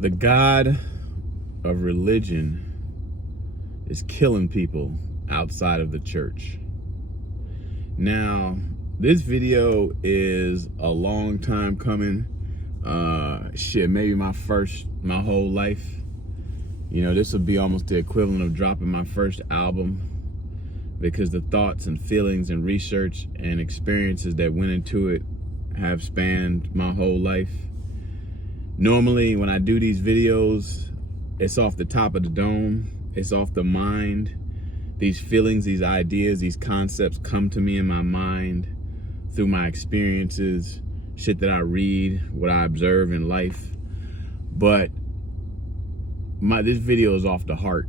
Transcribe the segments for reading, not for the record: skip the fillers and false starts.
The God of religion is killing people outside of the church. Now, this video is a long time coming. Maybe my whole life. You know, this would be almost the equivalent of dropping my first album, because the thoughts and feelings and research and experiences that went into it have spanned my whole life. Normally, when I do these videos, it's off the top of the dome. It's off the mind. These feelings, these ideas, these concepts come to me in my mind through my experiences, shit that I read, what I observe in life. But this video is off the heart.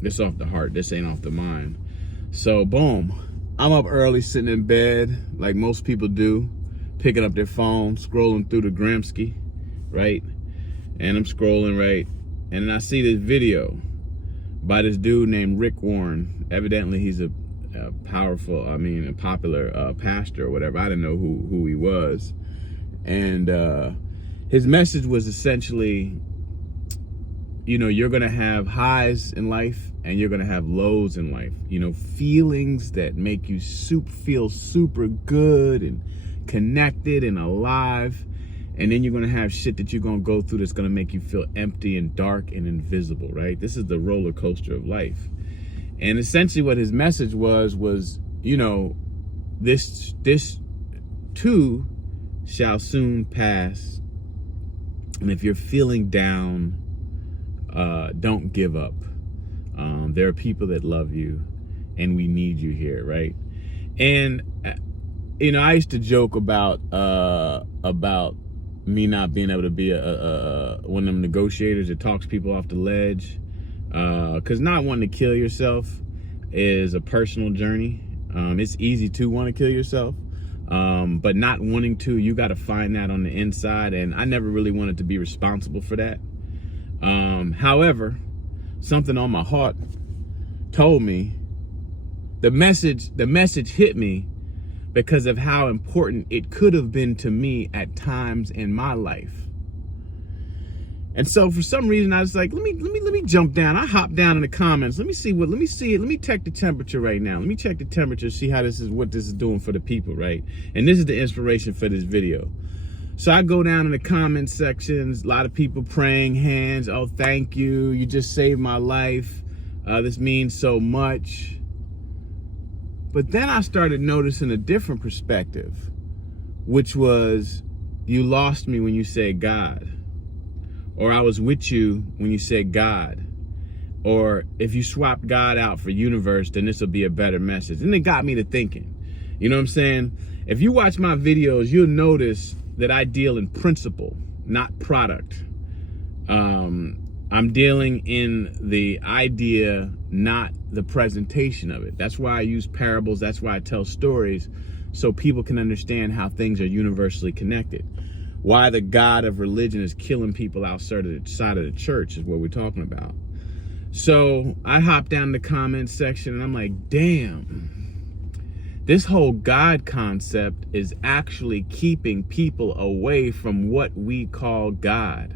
This off the heart. This ain't off the mind. So boom, I'm up early, sitting in bed like most people do, picking up their phone, scrolling through the Gramsci, right? And I'm scrolling, right? And then I see this video by this dude named Rick Warren. Evidently, he's a popular pastor or whatever. I didn't know who he was. And his message was essentially, you know, you're gonna have highs in life and you're gonna have lows in life. You know, feelings that make you feel super good and connected and alive. And then you're gonna have shit that you're gonna go through that's gonna make you feel empty and dark and invisible, right? This is the roller coaster of life. And essentially what his message was, you know, this too shall soon pass. And if you're feeling down, don't give up. There are people that love you and we need you here, right? And, you know, I used to joke about me not being able to be one of them negotiators that talks people off the ledge. Because not wanting to kill yourself is a personal journey. It's easy to want to kill yourself. But not wanting to, you got to find that on the inside. And I never really wanted to be responsible for that. However, something on my heart told me, the message hit me because of how important it could have been to me at times in my life. And so for some reason I was like, let me jump down. I hopped down in the comments. Let me check the temperature right now. Let me check the temperature, see what this is doing for the people, right? And this is the inspiration for this video. So I go down in the comment sections, a lot of people praying hands. Oh, thank you. You just saved my life. This means so much. But then I started noticing a different perspective, which was, you lost me when you said God. Or I was with you when you said God. Or if you swapped God out for universe, then this will be a better message. And it got me to thinking. You know what I'm saying? If you watch my videos, you'll notice that I deal in principle, not product. I'm dealing in the idea, not the presentation of it. That's why I use parables. That's why I tell stories, so people can understand how things are universally connected. Why the God of religion is killing people outside of the church is what we're talking about. So I hop down the comment section and I'm like, damn, this whole God concept is actually keeping people away from what we call God.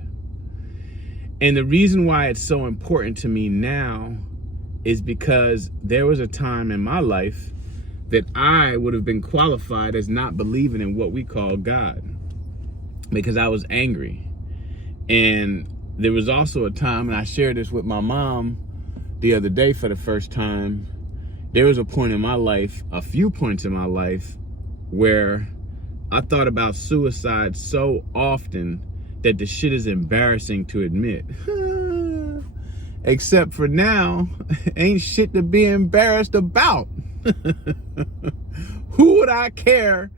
And the reason why it's so important to me now is because there was a time in my life that I would have been qualified as not believing in what we call God, because I was angry. And there was also a time, and I shared this with my mom the other day for the first time, there was a point in my life, a few points in my life, where I thought about suicide so often that the shit is embarrassing to admit. Except for now, ain't shit to be embarrassed about. Who would I care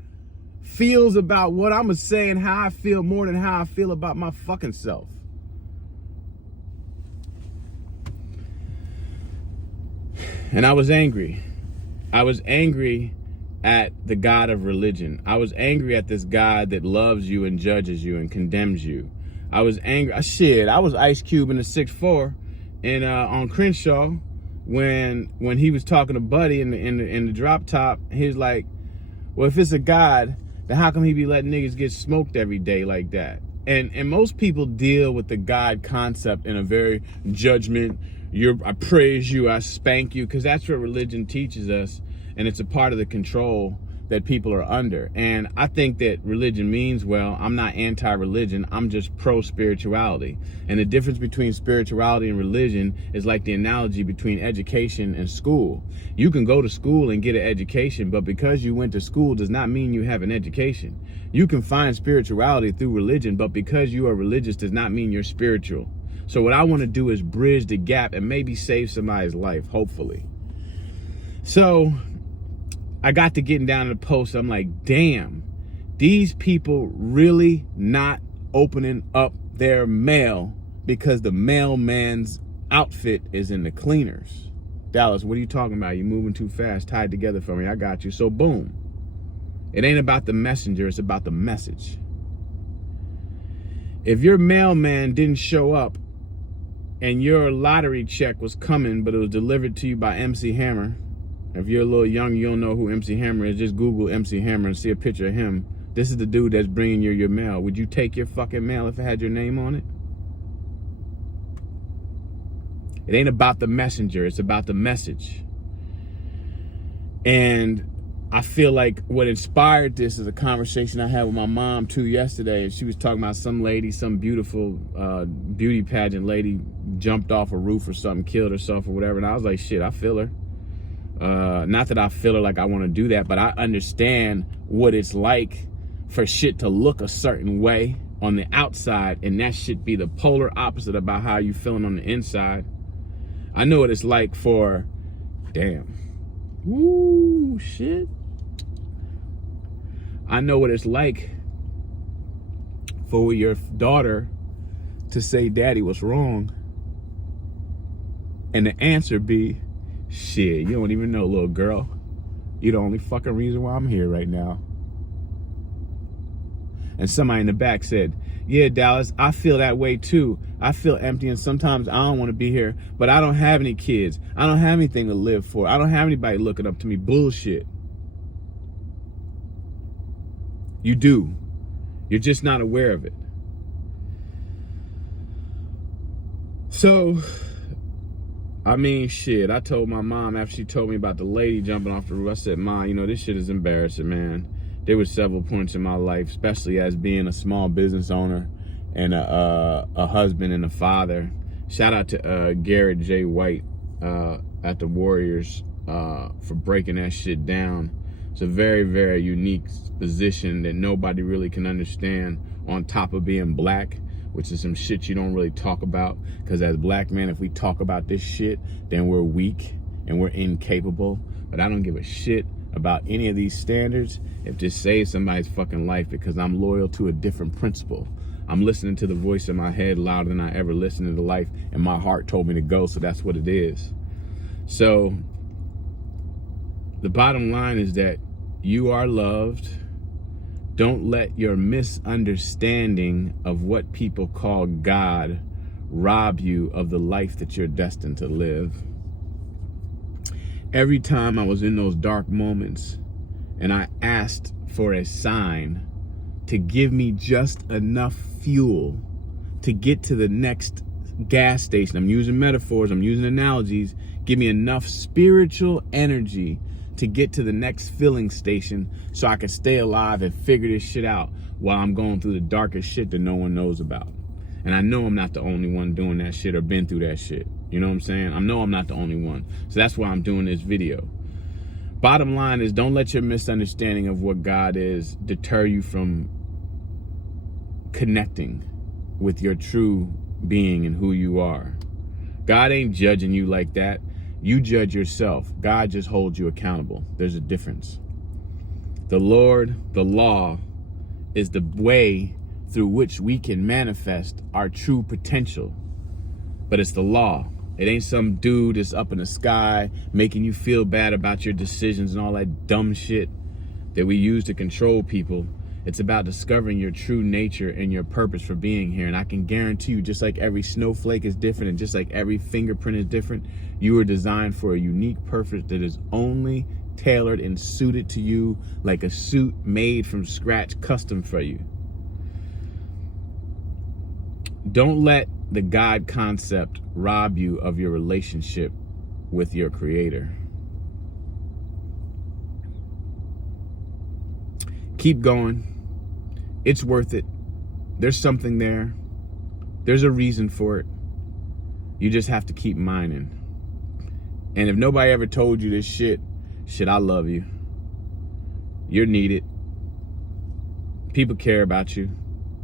feels about what I'm gonna say and how I feel more than how I feel about my fucking self? And I was angry. I was angry at the God of religion. I was angry at this God that loves you and judges you and condemns you. I was angry. I was Ice Cube in the 6'4" and on Crenshaw when he was talking to Buddy in the drop top. He was like, well, if it's a God, then how come he be letting niggas get smoked every day like that? And most people deal with the God concept in a very judgment, I praise you, I spank you, because that's what religion teaches us, and it's a part of the control that people are under. And I think that religion means well. I'm not anti-religion, I'm just pro-spirituality. And the difference between spirituality and religion is like the analogy between education and school. You can go to school and get an education, but because you went to school does not mean you have an education. You can find spirituality through religion, but because you are religious does not mean you're spiritual. So what I want to do is bridge the gap and maybe save somebody's life, hopefully. So I got to getting down to the post. I'm like, damn, these people really not opening up their mail because the mailman's outfit is in the cleaners. Dallas, what are you talking about? You moving too fast. Tie it together for me. I got you. So boom. It ain't about the messenger. It's about the message. If your mailman didn't show up and your lottery check was coming, but it was delivered to you by MC Hammer, if you're a little young, you don't know who MC Hammer is, just Google MC Hammer and see a picture of him. This is the dude that's bringing you your mail. Would you take your fucking mail if it had your name on it? It ain't about the messenger, it's about the message. And I feel like what inspired this is a conversation I had with my mom too yesterday, and she was talking about some lady, some beautiful beauty pageant lady jumped off a roof or something, killed herself or whatever, and I was like, shit, I feel her. Not that I feel like I want to do that, but I understand what it's like for shit to look a certain way on the outside and that shit be the polar opposite about how you feeling on the inside. I know what it's like for, damn, woo, shit. I know what it's like for your daughter to say, Daddy, what's wrong? And the answer be, shit, you don't even know, little girl. You're the only fucking reason why I'm here right now. And somebody in the back said, yeah, Dallas, I feel that way too. I feel empty and sometimes I don't want to be here, but I don't have any kids. I don't have anything to live for. I don't have anybody looking up to me. Bullshit. You do. You're just not aware of it. So, I mean, shit, I told my mom after she told me about the lady jumping off the roof, I said, Ma, you know, this shit is embarrassing, man. There were several points in my life, especially as being a small business owner and a husband and a father. Shout out to Garrett J. White at the Warriors for breaking that shit down. It's a very, very unique position that nobody really can understand, on top of being black, which is some shit you don't really talk about, because as black men, if we talk about this shit, then we're weak and we're incapable. But I don't give a shit about any of these standards if this saves somebody's fucking life, because I'm loyal to a different principle. I'm listening to the voice in my head louder than I ever listened to life, and my heart told me to go, so that's what it is. So the bottom line is that you are loved. Don't let your misunderstanding of what people call God rob you of the life that you're destined to live. Every time I was in those dark moments and I asked for a sign to give me just enough fuel to get to the next gas station, I'm using metaphors, I'm using analogies, give me enough spiritual energy to get to the next filling station so I can stay alive and figure this shit out while I'm going through the darkest shit that no one knows about. And I know I'm not the only one doing that shit or been through that shit. You know what I'm saying? I know I'm not the only one. So that's why I'm doing this video. Bottom line is, don't let your misunderstanding of what God is deter you from connecting with your true being and who you are. God ain't judging you like that. You judge yourself. God just holds you accountable. There's a difference. The Lord, the law, is the way through which we can manifest our true potential. But it's the law. It ain't some dude that's up in the sky making you feel bad about your decisions and all that dumb shit that we use to control people. It's about discovering your true nature and your purpose for being here. And I can guarantee you, just like every snowflake is different and just like every fingerprint is different, you were designed for a unique purpose that is only tailored and suited to you like a suit made from scratch, custom for you. Don't let the God concept rob you of your relationship with your Creator. Keep going. It's worth it. There's something there. There's a reason for it. You just have to keep mining. And if nobody ever told you this shit, I love you. You're needed. People care about you.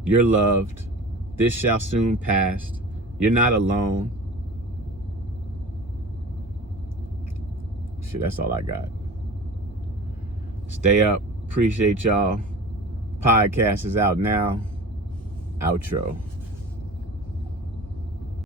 You're loved. This shall soon pass. You're not alone. Shit, that's all I got. Stay up. Appreciate y'all. Podcast is out now. Outro.